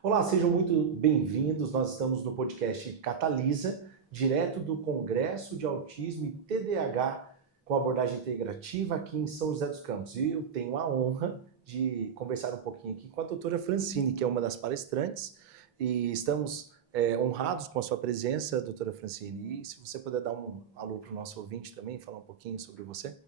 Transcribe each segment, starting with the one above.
Olá, sejam muito bem-vindos. Nós estamos no podcast Catalisa, direto do Congresso de Autismo e TDAH, com abordagem integrativa aqui em São José dos Campos. E eu tenho a honra de conversar um pouquinho aqui com a doutora Francine, que é uma das palestrantes, e estamos honrados com a sua presença, doutora Francine. E se você puder dar um alô para o nosso ouvinte também, falar um pouquinho sobre você.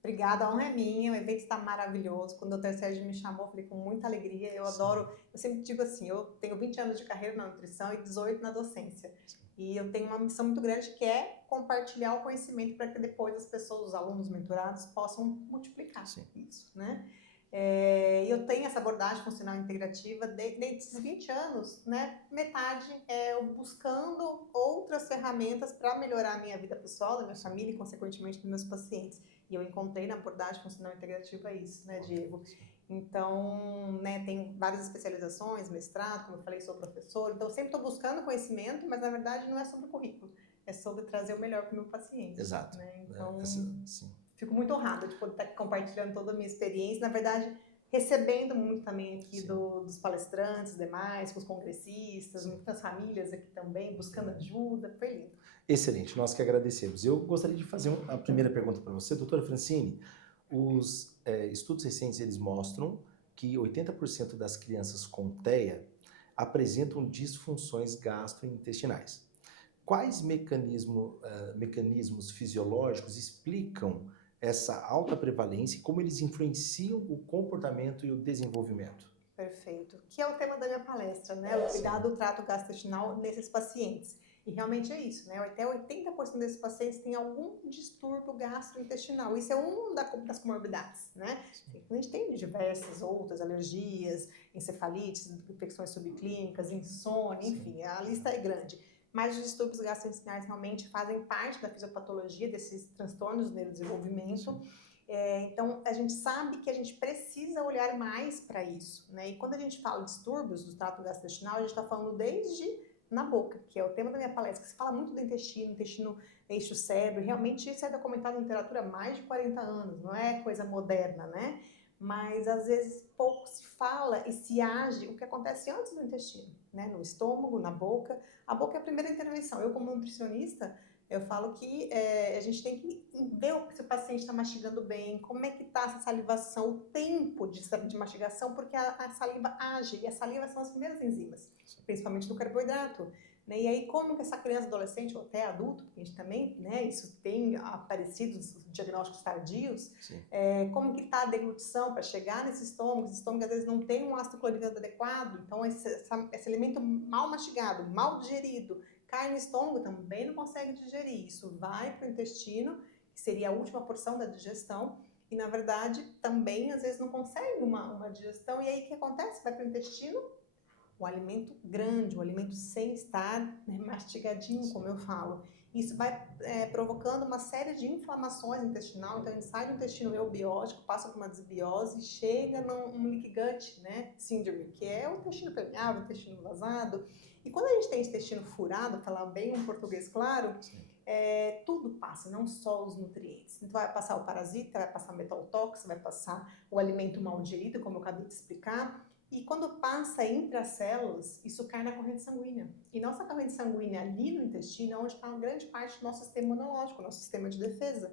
Obrigada, a honra é minha, o evento está maravilhoso. Quando o Dr. Sérgio me chamou, eu falei com muita alegria. Eu Sim. adoro, eu sempre digo assim, eu tenho 20 anos de carreira na nutrição e 18 na docência. E eu tenho uma missão muito grande que é compartilhar o conhecimento para que depois as pessoas, os alunos mentorados, possam multiplicar Sim. isso, né? Eu tenho essa abordagem funcional integrativa desses 20 anos, né? Metade é eu buscando outras ferramentas para melhorar a minha vida pessoal, da minha família e, consequentemente, dos meus pacientes. E eu encontrei na abordagem funcional integrativa isso, né, Diego? Então, né, tem várias especializações, mestrado, como eu falei, sou professor, então eu sempre estou buscando conhecimento, mas na verdade não é sobre o currículo, é sobre trazer o melhor para o meu paciente. Exato. Né? Então, Sim. fico muito honrada de poder estar compartilhando toda a minha experiência, na verdade, recebendo muito também aqui dos palestrantes, demais, com os congressistas, muitas famílias aqui também, buscando ajuda, foi lindo. Excelente, nós que agradecemos. Eu gostaria de fazer a primeira pergunta para você. Doutora Francine, os estudos recentes eles mostram que 80% das crianças com TEA apresentam disfunções gastrointestinais. Quais mecanismos fisiológicos explicam essa alta prevalência e como eles influenciam o comportamento e o desenvolvimento? Perfeito. Que é o tema da minha palestra, né? O cuidado do trato gastrointestinal nesses pacientes. E realmente é isso, né? Até 80% desses pacientes têm algum distúrbio gastrointestinal. Isso é uma das comorbidades, né? A gente tem diversas outras alergias, encefalites, infecções subclínicas, insônia, enfim, a lista é grande. Mas os distúrbios gastrointestinais realmente fazem parte da fisiopatologia desses transtornos do neurodesenvolvimento. Então, a gente sabe que a gente precisa olhar mais para isso, né? E quando a gente fala de distúrbios do trato gastrointestinal, a gente está falando desde na boca, que é o tema da minha palestra, que se fala muito do intestino eixo cérebro, realmente isso é documentado na literatura há mais de 40 anos, não é coisa moderna, né? Mas às vezes pouco se fala e se age o que acontece antes do intestino, né? No estômago, na boca. A boca é a primeira intervenção. Eu, como nutricionista, eu falo que a gente tem que ver se o paciente está mastigando bem, como é que está essa salivação, o tempo de mastigação, porque a saliva age, e a saliva são as primeiras enzimas, principalmente do carboidrato. Né? E aí, como que essa criança, adolescente ou até adulto, porque a gente também, né, isso tem aparecido os diagnósticos tardios, como que está a deglutição para chegar nesse estômago? Esse estômago às vezes não tem um ácido clorídrico adequado, então esse alimento mal mastigado, mal digerido, cai no estômago, também não consegue digerir. Isso vai para o intestino, que seria a última porção da digestão, e na verdade também às vezes não consegue uma digestão. E aí o que acontece? Vai para o intestino, um alimento grande, um alimento sem estar, né, mastigadinho, como eu falo. Isso vai provocando uma série de inflamações intestinal, então a gente sai do intestino eubiótico, passa por uma desbiose e chega num leaky gut, né, síndrome, que é o intestino permeável, o intestino vazado. E quando a gente tem intestino furado, falar bem um português claro, tudo passa, não só os nutrientes. Então vai passar o parasita, vai passar o metal-tóxico, vai passar o alimento mal digerido, como eu acabei de explicar. E quando passa entre as células, isso cai na corrente sanguínea. E nossa corrente sanguínea ali no intestino é onde está uma grande parte do nosso sistema imunológico, nosso sistema de defesa.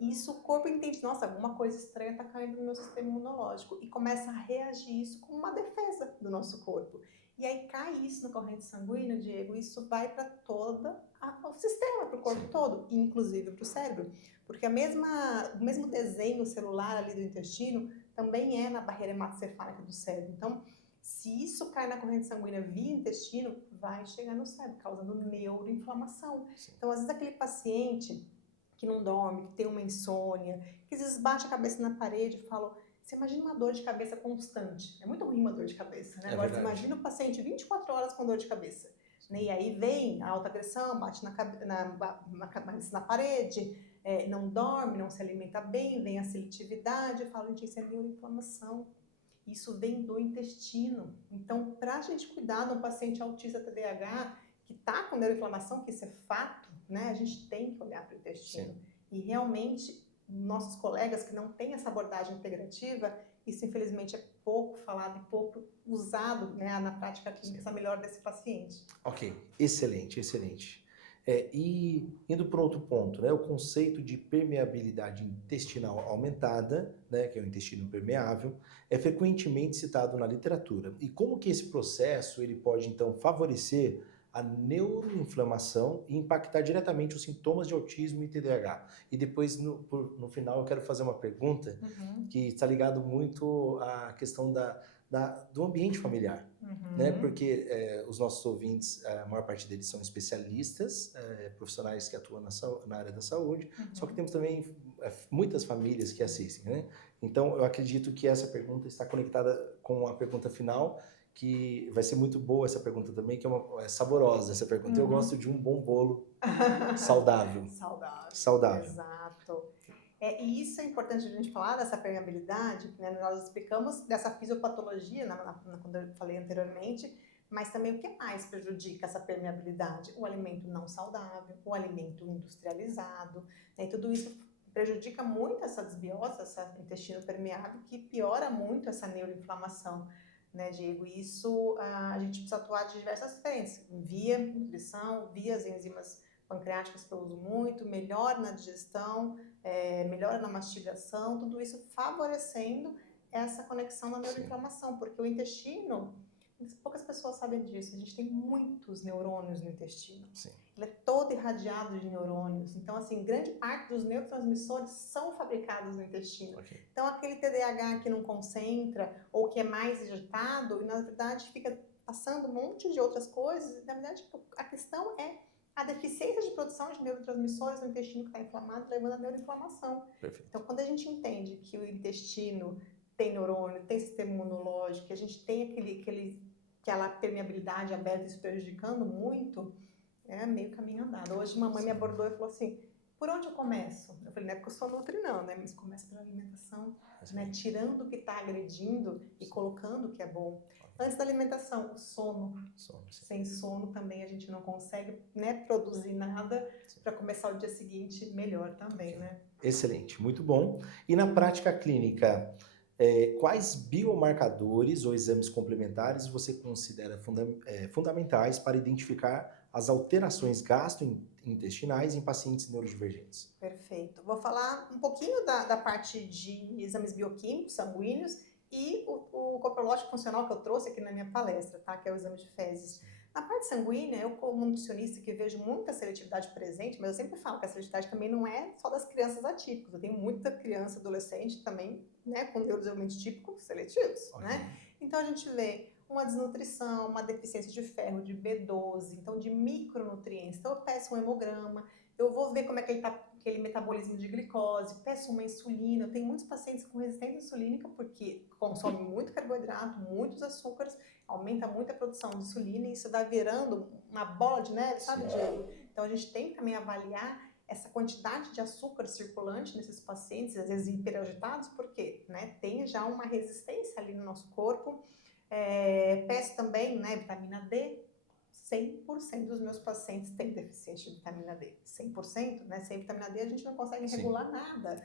E isso o corpo entende, nossa, alguma coisa estranha está caindo no meu sistema imunológico. E começa a reagir isso como uma defesa do nosso corpo. E aí cai isso na corrente sanguínea, Diego, e isso vai para todo o sistema, para o corpo todo, inclusive para o cérebro. Porque o mesmo desenho celular ali do intestino também é na barreira hematocefálica do cérebro. Então, se isso cai na corrente sanguínea via intestino, vai chegar no cérebro, causando neuroinflamação. Então, às vezes, aquele paciente que não dorme, que tem uma insônia, que às vezes bate a cabeça na parede e fala, você imagina uma dor de cabeça constante. É muito ruim uma dor de cabeça, né? Agora, você imagina o paciente 24 horas com dor de cabeça. Né? E aí vem a alta agressão, bate na parede, não dorme, não se alimenta bem, vem a seletividade, eu falo, gente, isso é neuroinflamação. Isso vem do intestino. Então, para a gente cuidar de um paciente autista TDAH que está com neuroinflamação, que isso é fato, né, a gente tem que olhar para o intestino. Sim. E realmente, nossos colegas que não têm essa abordagem integrativa, isso infelizmente é pouco falado e pouco usado, né, na prática clínica, essa melhora desse paciente. Ok, excelente, excelente. E indo para outro ponto, né, o conceito de permeabilidade intestinal aumentada, né, que é o intestino permeável, é frequentemente citado na literatura. E como que esse processo ele pode, então, favorecer a neuroinflamação e impactar diretamente os sintomas de autismo e TDAH? E depois, no final, eu quero fazer uma pergunta que está ligado muito à questão do ambiente familiar, né? Porque os nossos ouvintes, a maior parte deles são especialistas, profissionais que atuam na área da saúde, só que temos também muitas famílias que assistem, né? Então, eu acredito que essa pergunta está conectada com a pergunta final, que vai ser muito boa essa pergunta também, que é saborosa essa pergunta. Eu gosto de um bom bolo saudável. Saudável. Exato. E isso é importante a gente falar dessa permeabilidade, né? Nós explicamos dessa fisiopatologia, quando eu falei anteriormente, mas também o que mais prejudica essa permeabilidade? O alimento não saudável, o alimento industrializado, né? E tudo isso prejudica muito essa desbiose, esse intestino permeável, que piora muito essa neuroinflamação, né, Diego? E isso a gente precisa atuar de diversas frentes, via nutrição, via as enzimas pancreáticas que eu uso muito, melhor na digestão, melhora na mastigação, tudo isso favorecendo essa conexão na neuroinflamação, porque o intestino, poucas pessoas sabem disso, a gente tem muitos neurônios no intestino. Sim. Ele é todo irradiado de neurônios, então assim, grande parte dos neurotransmissores são fabricados no intestino. Okay. Então aquele TDAH que não concentra ou que é mais agitado, na verdade fica passando um monte de outras coisas, na verdade a questão é a deficiência de produção de neurotransmissores no intestino que está inflamado, levando à neuroinflamação. Perfeito. Então, quando a gente entende que o intestino tem neurônio, tem sistema imunológico, que a gente tem aquela permeabilidade aberta e se prejudicando muito, é meio caminho andado. Hoje, mamãe me abordou e falou assim, por onde eu começo? Eu falei, não é porque eu sou nutri não, né? Mas começa pela alimentação, né? Tirando o que está agredindo e colocando o que é bom. Antes da alimentação, o sono. Sem sono também a gente não consegue, né, produzir nada para começar o dia seguinte melhor também, né? Excelente, muito bom. E na prática clínica, quais biomarcadores ou exames complementares você considera fundamentais para identificar as alterações gastrointestinais em pacientes neurodivergentes? Perfeito. Vou falar um pouquinho da parte de exames bioquímicos sanguíneos e o coprológico funcional que eu trouxe aqui na minha palestra, tá? Que é o exame de fezes. Na parte sanguínea, eu como nutricionista que vejo muita seletividade presente, mas eu sempre falo que a seletividade também não é só das crianças atípicas. Eu tenho muita criança, adolescente também, né, com neurodesenvolvimento típico seletivos, né? Então a gente vê uma desnutrição, uma deficiência de ferro, de B12, então de micronutrientes. Então eu peço um hemograma, eu vou ver como é que ele está, aquele metabolismo de glicose, peço uma insulina. Eu tenho muitos pacientes com resistência insulínica porque consomem muito carboidrato, muitos açúcares, aumenta muito a produção de insulina e isso vai virando uma bola de neve, sabe, Diego? Então a gente tem que também avaliar essa quantidade de açúcar circulante nesses pacientes, às vezes hiperagitados, porque, né, tem já uma resistência ali no nosso corpo. Peço também, né, vitamina D. 100% dos meus pacientes têm deficiência de vitamina D. 100%, né? Sem vitamina D a gente não consegue regular nada.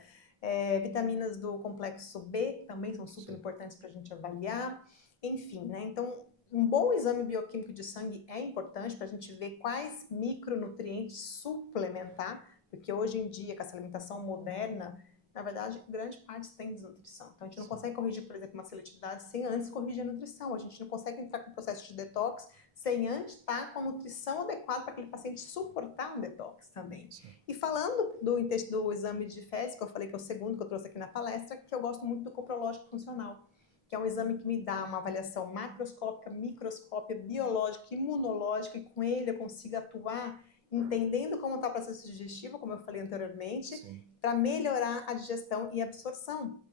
Vitaminas do complexo B também são super importantes para a gente avaliar. Enfim, né? Então, um bom exame bioquímico de sangue é importante para a gente ver quais micronutrientes suplementar, porque hoje em dia, com essa alimentação moderna, na verdade, grande parte tem desnutrição. Então, a gente não consegue corrigir, por exemplo, uma seletividade sem antes corrigir a nutrição. A gente não consegue entrar com o processo de detox sem antes estar com a nutrição adequada para aquele paciente suportar um detox também. Sim. E falando do exame de fezes, que eu falei que é o segundo que eu trouxe aqui na palestra, que eu gosto muito do coprológico funcional, que é um exame que me dá uma avaliação macroscópica, microscópica, biológica, imunológica, e com ele eu consigo atuar entendendo como está o processo digestivo, como eu falei anteriormente, para melhorar a digestão e a absorção.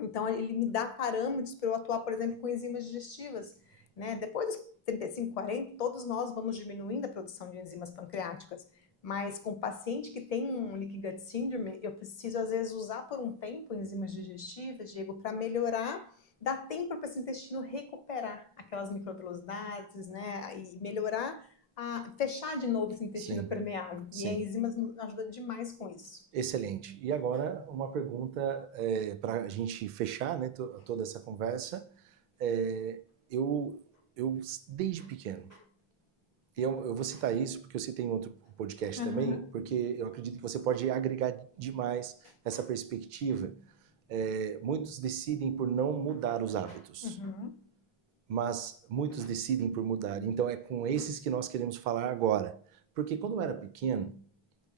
Então, ele me dá parâmetros para eu atuar, por exemplo, com enzimas digestivas, né? Depois dos 35, 40, todos nós vamos diminuindo a produção de enzimas pancreáticas, mas com o paciente que tem um leaky gut syndrome, eu preciso, às vezes, usar por um tempo enzimas digestivas, Diego, para melhorar, dar tempo para esse intestino recuperar aquelas microvelocidades, né? E melhorar a fechar de novo esse intestino permeável. E as enzimas ajudam demais com isso. Excelente. E agora, uma pergunta para a gente fechar, né, toda essa conversa. eu desde pequeno, e eu vou citar isso porque eu citei em outro podcast também, porque eu acredito que você pode agregar demais essa perspectiva. Muitos decidem por não mudar os hábitos, mas muitos decidem por mudar. Então é com esses que nós queremos falar agora. Porque quando eu era pequeno,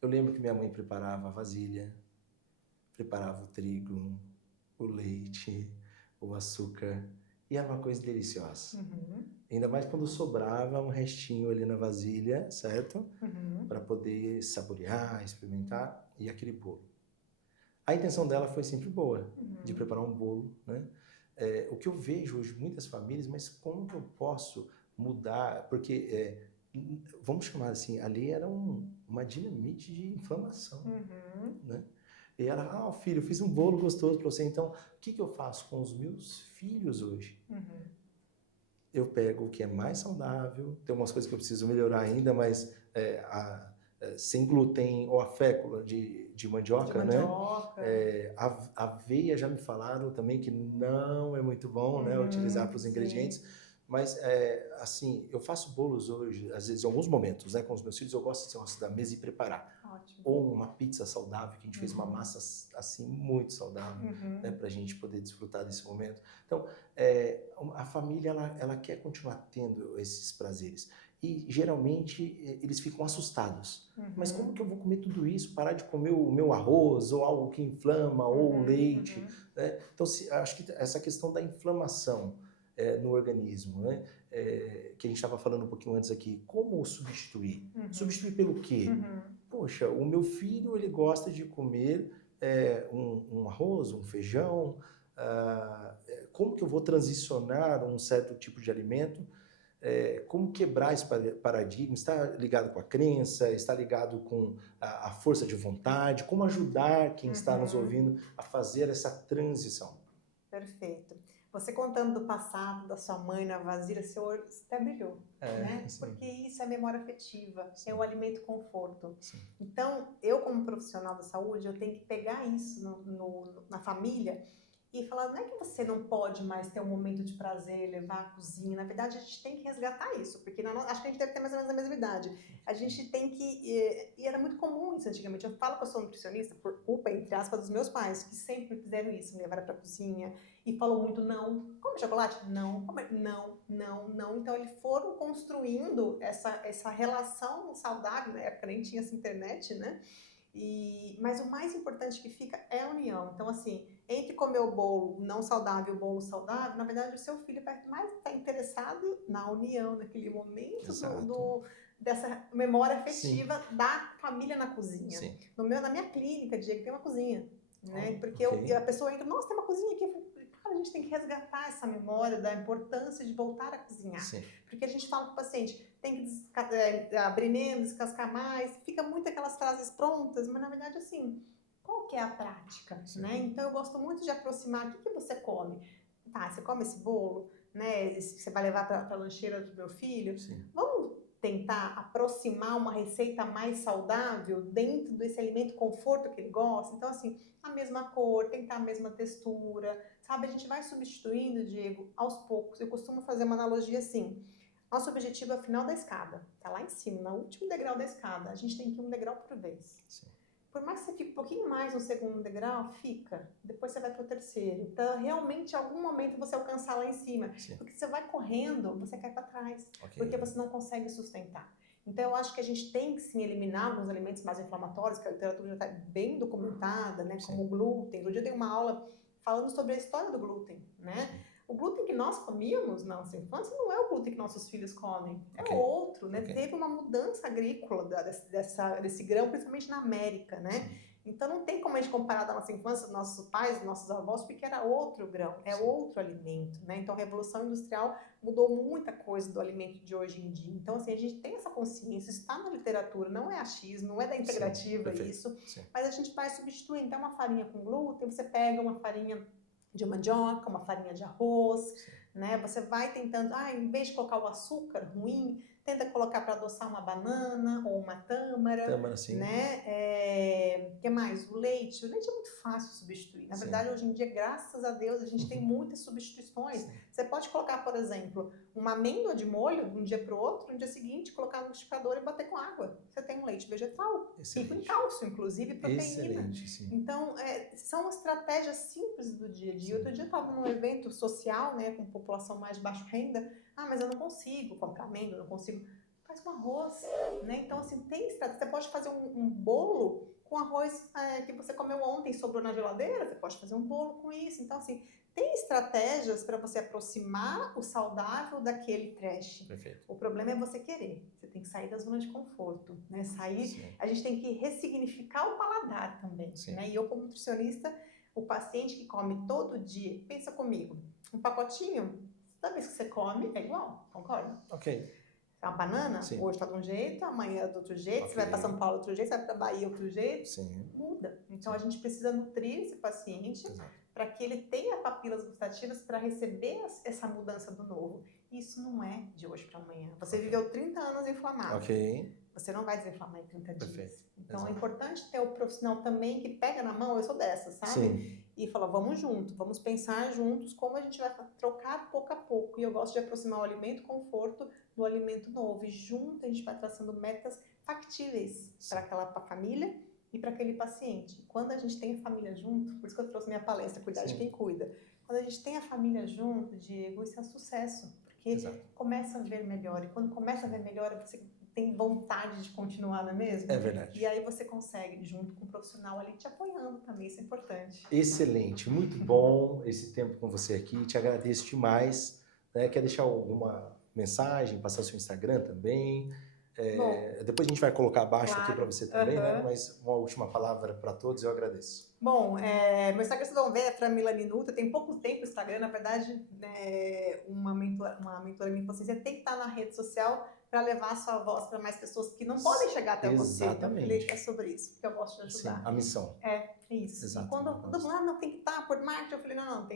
eu lembro que minha mãe preparava a vasilha, preparava o trigo, o leite, o açúcar, e era uma coisa deliciosa. Ainda mais quando sobrava um restinho ali na vasilha, certo? Para poder saborear, experimentar, e aquele bolo. A intenção dela foi sempre boa, de preparar um bolo, né? O que eu vejo hoje, muitas famílias, mas como que eu posso mudar? Porque, vamos chamar assim, ali era uma dinamite de inflamação, né? E ela, filho, eu fiz um bolo gostoso para você, então o que eu faço com os meus filhos hoje? Eu pego o que é mais saudável, tem umas coisas que eu preciso melhorar ainda, mas sem glúten ou a fécula de mandioca, né? A aveia já me falaram também que não é muito bom, né, utilizar para os ingredientes. Mas, assim, eu faço bolos hoje, às vezes, em alguns momentos, né, com os meus filhos, eu gosto da mesa e preparar. Ótimo. Ou uma pizza saudável, que a gente fez uma massa, assim, muito saudável, né, para a gente poder desfrutar desse momento. Então, a família, ela quer continuar tendo esses prazeres. E, geralmente, eles ficam assustados. Mas como que eu vou comer tudo isso? Parar de comer o meu arroz, ou algo que inflama, ou o leite, né? Então, acho que essa questão da inflamação no organismo, né? Que a gente estava falando um pouquinho antes aqui, como substituir? Substituir pelo quê? Poxa, o meu filho, ele gosta de comer um arroz, um feijão, como que eu vou transicionar um certo tipo de alimento? Como quebrar esse paradigma? Está ligado com a crença? Está ligado com a força de vontade? Como ajudar quem está nos ouvindo a fazer essa transição? Perfeito. Você contando do passado, da sua mãe na vasilha, seu olho até brilhou, né? Sim. Porque isso é memória afetiva, é o alimento conforto. Sim. Então, eu como profissional da saúde, eu tenho que pegar isso na família e falar, não é que você não pode mais ter um momento de prazer, levar à cozinha. Na verdade, a gente tem que resgatar isso, porque acho que a gente deve ter mais ou menos a mesma idade. A gente tem que... E era muito comum isso antigamente. Eu falo que eu sou nutricionista por culpa, entre aspas, dos meus pais, que sempre fizeram isso, me levaram para a cozinha e falou muito não. Come chocolate? Não. Não. Então, eles foram construindo essa relação saudável. Na época nem tinha essa internet, né? Mas o mais importante que fica é a união. Então, assim, entre comer o bolo não saudável e o bolo saudável, na verdade, o seu filho mais está interessado na união, naquele momento dessa memória afetiva da família na cozinha. Sim. Na minha clínica, Diego, tem uma cozinha, né? Porque a pessoa entra, nossa, tem uma cozinha aqui. Eu falei, cara, a gente tem que resgatar essa memória da importância de voltar a cozinhar. Sim. Porque a gente fala para o paciente, tem que abrir menos, descascar mais, fica muito aquelas frases prontas, mas na verdade, assim, qual que é a prática, né? Então, eu gosto muito de aproximar, o que você come? Tá, você come esse bolo, né? Você vai levar para a lancheira do meu filho? Sim. Vamos tentar aproximar uma receita mais saudável dentro desse alimento conforto que ele gosta? Então, assim, a mesma cor, tentar a mesma textura, sabe? A gente vai substituindo, Diego, aos poucos. Eu costumo fazer uma analogia assim, nosso objetivo é o final da escada, tá lá em cima, no último degrau da escada. A gente tem que ir um degrau por vez. Sim. Por mais que você fique um pouquinho mais no segundo degrau, fica. Depois você vai para o terceiro. Então, realmente, em algum momento você alcançar lá em cima. Sim. Porque você vai correndo, você cai para trás. Okay. Porque você não consegue sustentar. Então, eu acho que a gente tem que, sim, eliminar alguns alimentos mais inflamatórios, que a literatura já está bem documentada, né? Como o glúten. Hoje eu dei uma aula falando sobre a história do glúten, né? Sim. O glúten que nós comíamos na nossa infância não é o glúten que nossos filhos comem, é outro, né? Teve uma mudança agrícola desse grão, principalmente na América, né? Sim. Então não tem como a gente comparar da nossa infância, dos nossos pais, dos nossos avós, porque era outro grão, é outro alimento, né? Então a Revolução Industrial mudou muita coisa do alimento de hoje em dia. Então, assim, a gente tem essa consciência, isso está na literatura, não é achismo, não é da integrativa isso, mas a gente vai substituir. Então, uma farinha com glúten, você pega uma farinha de mandioca, uma farinha de arroz, né? Você vai tentando, em vez de colocar o açúcar ruim, tenta colocar para adoçar uma banana ou uma tâmara, Tâmara, sim. né? Que mais? O leite é muito fácil substituir. Na Sim. verdade, hoje em dia, graças a Deus, a gente tem muitas substituições. Sim. Você pode colocar, por exemplo, uma amêndoa de molho de um dia para o outro, no dia seguinte, colocar no liquidificador e bater com água. Você tem um leite vegetal, rico em cálcio, inclusive, e proteína. Excelente, sim. Então, são estratégias simples do dia a dia. Outro dia eu estava num evento social, né, com população mais baixa renda. Mas eu não consigo comprar amêndoa, não consigo. Faz com arroz, né? Então, assim, tem estratégia. Você pode fazer um bolo com arroz que você comeu ontem e sobrou na geladeira. Você pode fazer um bolo com isso. Então, assim, tem estratégias para você aproximar o saudável daquele trash. Perfeito. O problema é você querer. Você tem que sair da zona de conforto, né? Sim. A gente tem que ressignificar o paladar também, né? E eu, como nutricionista, o paciente que come todo dia, pensa comigo, um pacotinho, toda vez que você come, é igual, concorda? Ok. É uma banana, Sim. hoje está de um jeito, amanhã é de outro jeito, Ok. você vai para São Paulo outro jeito, você vai para Bahia outro jeito, Sim. muda. Então, Sim. a gente precisa nutrir esse paciente para que ele tenha papilas gustativas para receber essa mudança do novo. Isso não é de hoje para amanhã. Você viveu 30 anos inflamado. Ok. Você não vai desinflamar em 30 dias. Perfeito. Então, Exato. é importante ter o profissional também que pega na mão, eu sou dessa, sabe? Sim. E fala, vamos junto, vamos pensar juntos como a gente vai trocar pouco a pouco. E eu gosto de aproximar o alimento conforto do alimento novo. E junto a gente vai traçando metas factíveis para aquela família e para aquele paciente. Quando a gente tem a família junto, por isso que eu trouxe minha palestra, Cuidar de Quem Cuida. Quando a gente tem a família junto, Diego, isso é um sucesso. Porque começa a ver melhor. E quando começa a ver melhor, você tem vontade de continuar, não é mesmo? É verdade. E aí você consegue, junto com o profissional ali, te apoiando também, isso é importante. Excelente, muito bom esse tempo com você aqui, te agradeço demais. Né? Quer deixar alguma mensagem, passar seu Instagram também? Depois a gente vai colocar abaixo aqui para você também, né? Mas uma última palavra para todos, eu agradeço. Bom, meu Instagram vocês vão ver, é Framila Minuta, tem pouco tempo o Instagram, na verdade, uma mentora minha falou assim, você tem que estar na rede social para levar a sua voz para mais pessoas que não podem chegar até você. Então, eu falei, é sobre isso, porque eu gosto de ajudar. Sim, a missão. É isso. Exato. E quando todo mundo, não, tem que estar por marketing, eu falei, não,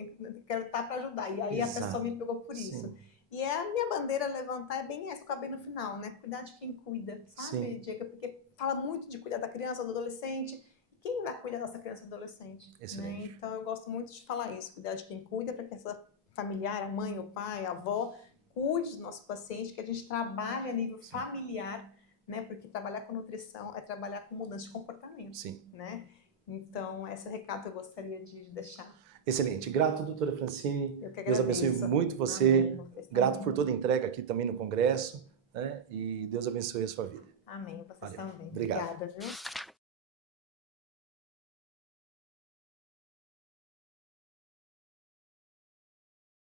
quero estar para ajudar. E aí a pessoa me pegou por isso. Sim. E a minha bandeira levantar é bem essa que eu acabei no final, né? Cuidar de quem cuida, sabe, Diego? Porque fala muito de cuidar da criança, do adolescente. Quem vai cuidar dessa criança e adolescente? Excelente. Né? Então, eu gosto muito de falar isso. Cuidar de quem cuida, para que essa familiar, a mãe, o pai, a avó, cuide do nosso paciente, que a gente trabalhe a nível familiar, né? Porque trabalhar com nutrição é trabalhar com mudança de comportamento. Sim. Né? Então, esse recado eu gostaria de deixar. Excelente. Grato, doutora Francine. Eu que Deus agradeço. abençoe muito você. Amém. Grato por toda a entrega aqui também no Congresso. Né? E Deus abençoe a sua vida. Amém. Vocês também. Obrigado. Obrigada, viu?